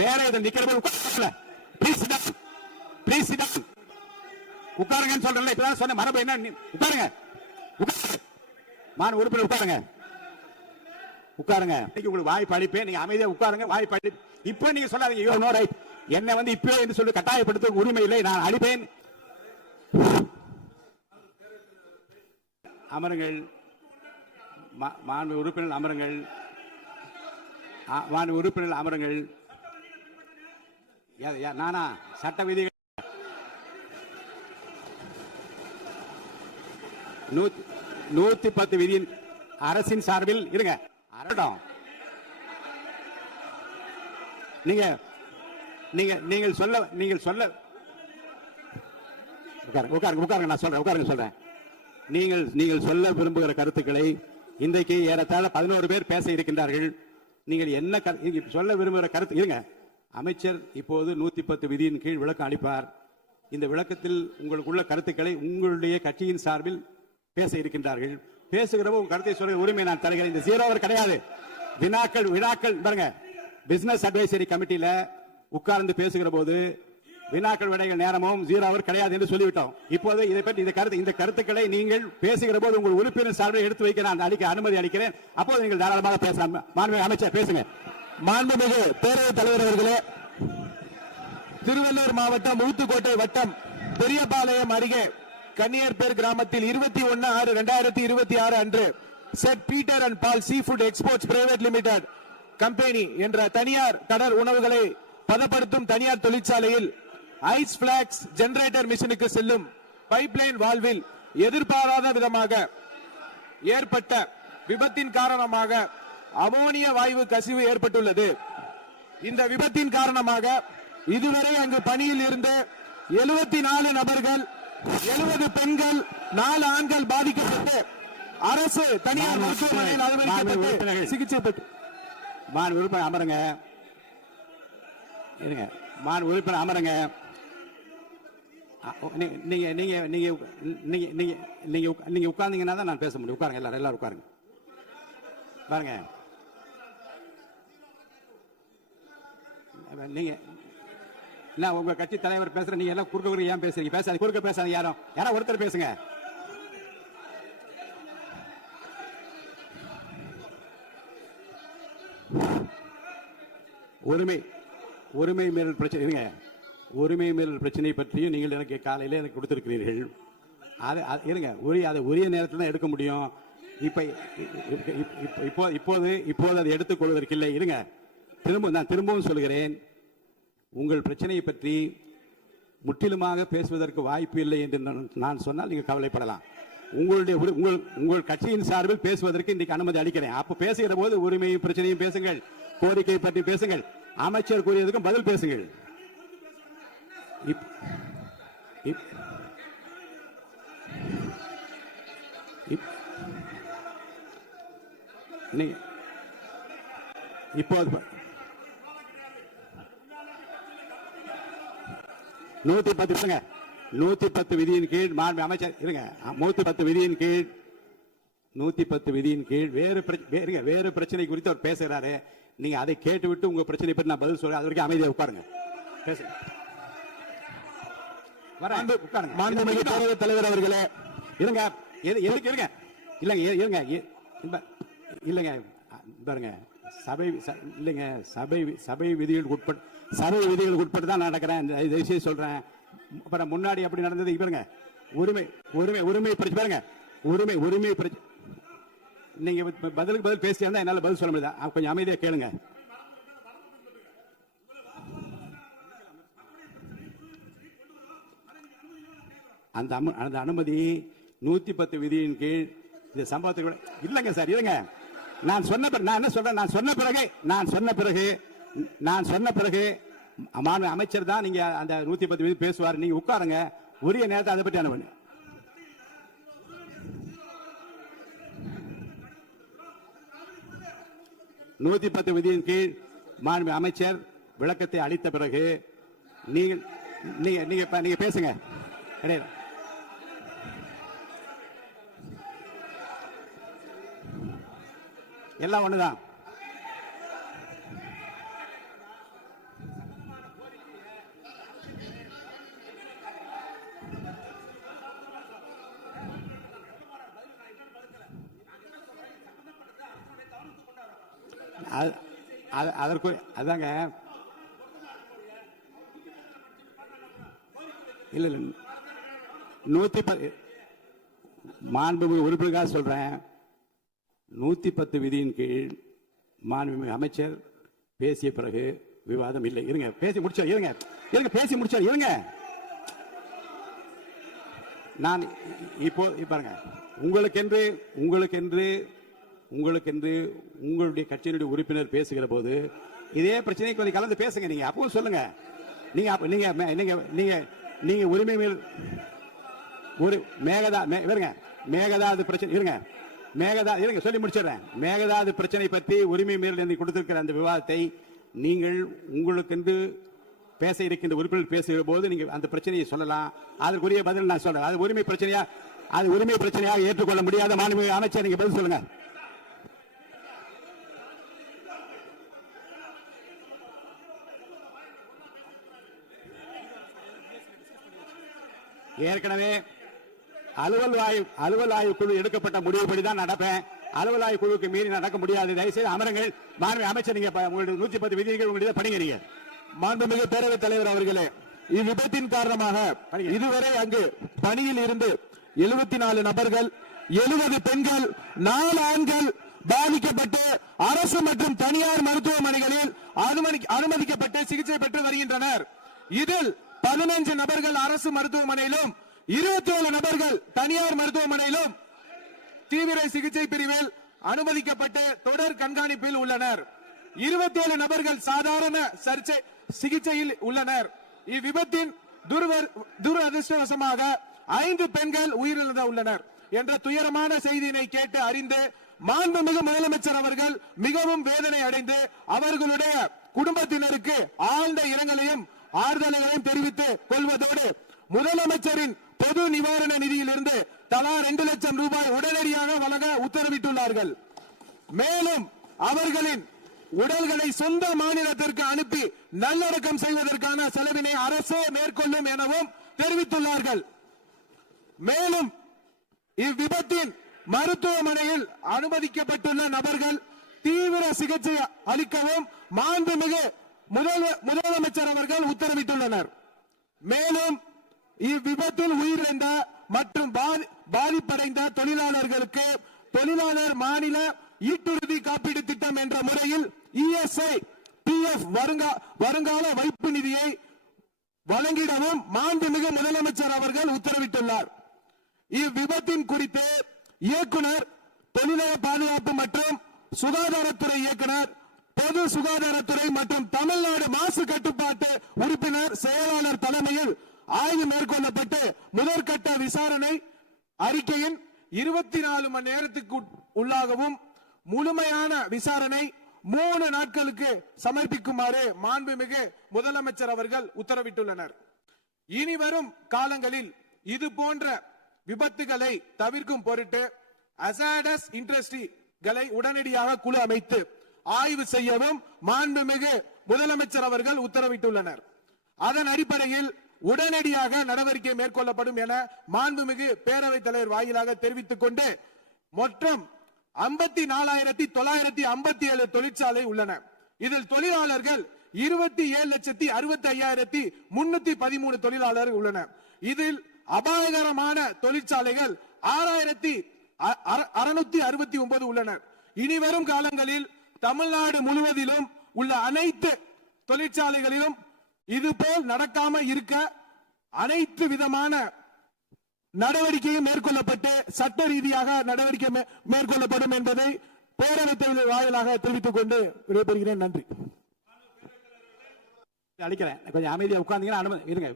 பேரை நிக்கிற உட்காருங்கன்னு சொல்றேன். இப்பதான் சொன்ன மரபு என்ன? உட்காருங்க, மாநில உறுப்பினர் உட்காருங்க, உட்காருங்க. உங்களுக்கு வாய்ப்பு அளிப்பேன், நீங்க அமைதியா உட்காருங்க. வாய்ப்பு அளி இப்ப நீங்க சொல்லாதீங்க யூ நோ ரைட், என்ன வந்து இப்ப என்று சொல்லி கட்டாயப்படுத்த உரிமை இல்லை, நான் அளிப்பேன். அமருங்கள், மாண்பு உறுப்பினர் அமருங்கள், மாண்பு உறுப்பினர் அமருங்கள். நானா சட்ட விதிகள் 110 விதியின் அரசின் சார்பில் இருங்க. நீங்கள் சொல்ல உட்காருங்க, நான் சொல்றேன், உட்காருங்க சொல்றேன். நீங்கள் சொல்ல விரும்புகிற கருத்துக்களை இன்றைக்கு ஏறத்தாழ 11 பேர் பேச இருக்கின்றார்கள். நீங்கள் என்ன சொல்ல விரும்புகிற கருத்து இருங்க. அமைச்சர் இப்போது 110 விதியின் கீழ் விளக்கம் அளிப்பார். இந்த விளக்கத்தில் உங்களுக்குள்ள கருத்துக்களை உங்களுடைய கட்சியின் சார்பில் பேச இருக்கின்றார்கள். பேசுகிறப்ப கருத்தை சொல்ல உரிமை நான் தருகிறேன். இந்த 0 அவர் கிடையாது. வினாக்கள் பாருங்க, பிசினஸ் அட்வைசரி கமிட்டியில உட்கார்ந்து பேசுகிற போது வினாக்கள் விடைகள் நேரமும் 0 அவர் கிடையாது என்று சொல்லிவிட்டோம். இப்போது இதை பற்றி இந்த கருத்துக்களை நீங்கள் பேசுகிற போது உங்கள் உறுப்பினர் சார்பில் எடுத்து வைக்க நான் அனுமதி அளிக்கிறேன். அப்போது நீங்கள் தாராளமாக பேசலாம். மாண்புமிகு அமைச்சர் பேசுங்க. மாண்புமிகு பேரவைத் தலைவர் அவர்களே, திருவள்ளூர் மாவட்டம் ஊத்துக்கோட்டை வட்டம் பெரியபாளையம் அருகே கன்னியர்பேர் கிராமத்தில் 21/6/2026 அன்று saint Peter and Paul sea food exports private limited company என்ற தனியார் கடல் உணவுகளை பதப்படுத்தும் தனியார் தொழிற்சாலையில் ஐஸ் பிளாக்ஸ் ஜெனரேட்டர் மிஷினுக்கு செல்லும் பைப்லைன் வால்வில் எதிர்பாராத விதமாக ஏற்பட்ட விபத்தின் காரணமாக அமோனிய வாயு கசிவு ஏற்பட்டுள்ளது. இந்த விபத்தின் காரணமாக இதுவரை அங்கு பணியில் இருந்து 74 நபர்கள், 70 பெண்கள், 4 ஆண்கள் பாதிக்கப்பட்டு அரசு தனியார் மருத்துவமனையில் அனுமதிக்கப்பட்டு சிகிச்சை பெற்று உறுப்பினர் அமருங்க. இருங்க, உறுப்பினர் அமருங்க. நீங்க உட்கார்ந்தீங்கன்னா தான் நான் பேச முடியும். உட்காருங்க, எல்லாரும் உட்காருங்க. பாருங்க, நீங்க உங்க கட்சி தலைவர் பேசுற, நீங்க எல்லாம் குறுக்க ஏன் பேசுறீங்க? பேசாதீங்க, குறுக்க பேசாதீங்க. யாரோ ஒருத்தர் பேசுங்க. உரிமை மீறல் பிரச்சனை இருங்க. உரிமை மீறல் பிரச்சனை பற்றியும் நீங்கள் எனக்கு காலையில் எனக்கு கொடுத்திருக்கிறீர்கள். இருங்க, உரிய நேரத்தில் தான் எடுக்க முடியும். இப்போது அதை எடுத்துக் கொள்வதற்கு இல்லை. இருங்க, நான் திரும்பவும் சொல்கிறேன், உங்கள் பிரச்சனையை பற்றி முற்றிலுமாக பேசுவதற்கு வாய்ப்பு இல்லை என்று நான் சொன்னால் நீங்கள் கவலைப்படலாம். உங்கள் கட்சியின் சார்பில் பேசுவதற்கு இன்றைக்கு அனுமதி அளிக்கிறேன். அப்ப பேசுகிற போது உரிமையும் பிரச்சனையும் பேசுங்கள், கோரிக்கை பற்றி பேசுங்கள், அமைச்சர் கூறியதுக்கும் பதில் பேசுங்கள். இப்போது 110 விதியின் கீழ் மாண்பு அமைச்சர் இருங்க. 110 விதியின் கீழ் 110 விதியின் கீழ் வேறு பிரச்சனை குறித்து அவர் பேசுகிறாரு. நீங்க அதை கேட்டுவிட்டு உங்க பிரச்சனை பற்றி நான் பதில் சொல்றேன். அது வரைக்கும் அமைதியாக உட்காருங்க. பேசுங்க. மாண்புமிகு பேரவைத் தலைவர் அவர்களே, இருங்க. எதுக்கு இருங்க? இல்லங்க, இருங்க, இல்லங்க, பாருங்க, சபை விதிகளுக்கு உட்பட்டு தான் நடக்கிறேன். இந்த விஷயம் சொல்றேன். அப்புறம் முன்னாடி அப்படி நடந்தது. பாருங்க, உரிமை பிரச்சனை பாருங்க, உரிமை பிரச்சனை. நீங்க பதிலுக்கு பதில் பேசியா என்னால பதில் சொல்ல முடியாது. கொஞ்சம் அமைதியா கேளுங்க. அந்த அனுமதி 110 விதியின் கீழ் இந்த சம்பவத்துக்கு இல்லங்க சார். இருங்க, நான் என்ன சொல்றேன், நான் சொன்ன பிறகு அமைச்சர் தான் நீங்க அந்த 110 விதி பேசுவார். நீங்க உட்காருங்க, உரிய நேரத்தை அதை பற்றி அனுப்புங்க. நூத்தி 10 விதியின் கீழ் மாண்பு அமைச்சர் விளக்கத்தை அளித்த பிறகு நீங்க பேசுங்க. எல்லாம் ஒண்ணுதான். அதற்கு அதாங்க இல்ல 110 மாண்புமிகு உறுப்பினருக்காக சொல்றேன். 110 விதியின் கீழ் மாண்புமிகு அமைச்சர் பேசிய பிறகு விவாதம் இல்லை. இருங்க பேசி முடிச்சா இருங்க பேசி முடிச்சா இருங்க. நான் இப்போ பாருங்க, உங்களுக்கென்று உங்களுடைய கட்சியினுடைய உறுப்பினர் பேசுகிற போது இதே பிரச்சனை கொஞ்சம் கலந்து பேசுங்க. நீங்க அப்பவும் சொல்லுங்க. நீங்க உரிமை மேல் ஒரு மேகதாது பிரச்சனை இருங்க சொல்லி முடிச்சிடுறேன். மேகதாது பிரச்சனை பற்றி உரிமை மீறல் கொடுத்திருக்கிற அந்த விவாதத்தை நீங்கள் உங்களுக்கென்று பேச இருக்கின்ற உறுப்பினர் பேசுகிற போது நீங்க அந்த பிரச்சனையை சொல்லலாம். அதற்குரிய பதில் நான் சொல்றேன். அது உரிமை பிரச்சனையாக ஏற்றுக்கொள்ள முடியாத மாண்புமிகு அமைச்சர், நீங்க பதில் சொல்லுங்க. ஏற்கனவே அலுவல் ஆய்வு குழு எடுக்கப்பட்ட முடிவுபடிதான் நடப்பேன். அலுவல் ஆய்வு குழுவுக்கு மீறி நடக்க முடியாது. தயவுசெய்து அமருங்கள். மாண்புமிகு அமைச்சர், நீங்க 110 விதிகள் உங்களுடைய படிங்க. மாண்புமிகு பேரவைத் தலைவர் அவர்களே, இவ்விபத்தின் காரணமாக இதுவரை அங்கு பணியில் இருந்து 74 நபர்கள், 70 பெண்கள், 4 ஆண்கள் பாதிக்கப்பட்டு அரசு மற்றும் தனியார் மருத்துவமனைகளில் அனுமதிக்கப்பட்டு சிகிச்சை பெற்று வருகின்றனர். இதில் 15 நபர்கள் அரசு மருத்துவமனையிலும் 27 நபர்கள் தனியார் மருத்துவமனையிலும் தீவிர சிகிச்சை பிரிவில் அனுமதிக்கப்பட்டு தொடர் கண்காணிப்பில் உள்ளனர். 27 நபர்கள் சாதாரண சிகிச்சையில் உள்ளனர். இவ்விபத்தின் துரதிருஷ்டவசமாக 5 பெண்கள் உயிரிழந்து உள்ளனர் என்ற துயரமான செய்தியினை கேட்டு அறிந்து மாண்புமிகு முதலமைச்சர் அவர்கள் மிகவும் வேதனை அடைந்து அவர்களுடைய குடும்பத்தினருக்கு ஆழ்ந்த இரங்கலையும் ஆறுதல்களையும் தெரிவித்துக் கொள்வதோடு முதலமைச்சரின் பொது நிவாரண நிதியிலிருந்து தலா 2 லட்சம் ரூபாய் உடனடியாக வழங்க உத்தரவிட்டுள்ளார்கள். மேலும் அவர்களின் உடல்களை சொந்த மாநிலத்திற்கு அனுப்பி நல்லடக்கம் செய்வதற்கான செலவினை அரசே மேற்கொள்ளும் எனவும் தெரிவித்துள்ளார்கள். மேலும் இவ்விபத்தின் மருத்துவமனையில் அனுமதிக்கப்பட்டுள்ள நபர்கள் தீவிர சிகிச்சை அளிக்கவும் மாண்புமிகு முதலமைச்சர் அவர்கள் உத்தரவிட்டுள்ளனர். மேலும் இவ்விபத்தில் உயிரிழந்த மற்றும் பாதிப்படைந்த தொழிலாளர்களுக்கு தொழிலாளர் மாநில ஈட்டுறுதி காப்பீடு திட்டம் என்ற முறையில் ESI PF வருங்கால வைப்பு நிதியை வழங்கிடவும் மாண்புமிகு முதலமைச்சர் அவர்கள் உத்தரவிட்டுள்ளார். இவ்விபத்தின் குறித்து இயக்குனர், தொழிலாளர் பாதுகாப்பு மற்றும் சுகாதாரத்துறை இயக்குனர், பொது சுகாதாரத்துறை மற்றும் தமிழ்நாடு மாசு கட்டுப்பாட்டு உறுப்பினர் செயலாளர் தலைமையில் ஆய்வு மேற்கொள்ளப்பட்டு முதற்கட்ட விசாரணை அறிக்கையின் 24 மணி நேரத்துக்கு உள்ளாகவும் முழுமையான விசாரணை 3 நாட்களுக்கு சமர்ப்பிக்குமாறு மாண்புமிகு முதலமைச்சர் அவர்கள் உத்தரவிட்டுள்ளனர். இனி வரும் காலங்களில் இது போன்ற விபத்துகளை தவிர்க்கும் பொருட்டு அசாடஸ் இண்டஸ்ட்ரிகளை உடனடியாக குழு அமைத்து ஆய்வு செய்யவும் மாண்புமிகு முதலமைச்சர் அவர்கள் உத்தரவிட்டுள்ளனர். அதன் அடிப்படையில் உடனடியாக நடவடிக்கை மேற்கொள்ளப்படும் என மாண்புமிகு பேரவைத் தலைவர் வாயிலாக தெரிவித்துக் கொண்டு மொத்தம் 54,957 தொழிற்சாலை உள்ளன. இதில் தொழிலாளர்கள் 27,65,313 தொழிலாளர்கள் உள்ளனர். இதில் அபாயகரமான தொழிற்சாலைகள் 6,669 உள்ளனர். இனிவரும் காலங்களில் தமிழ்நாடு முழுவதிலும் உள்ள அனைத்து தொழிற்சாலைகளிலும் இதுபோல் நடக்காம இருக்க அனைத்து விதமான நடவடிக்கையும் மேற்கொள்ளப்பட்டு சட்ட ரீதியாக நடவடிக்கை மேற்கொள்ளப்படும் என்பதை பேரவைத் தலைவர் வாயிலாக தெரிவித்துக் கொண்டு விடைபெறுகிறேன். நன்றி. அளிக்கிறேன். கொஞ்சம் அமைதியா உட்கார்ந்தீங்கன்னா இருங்க.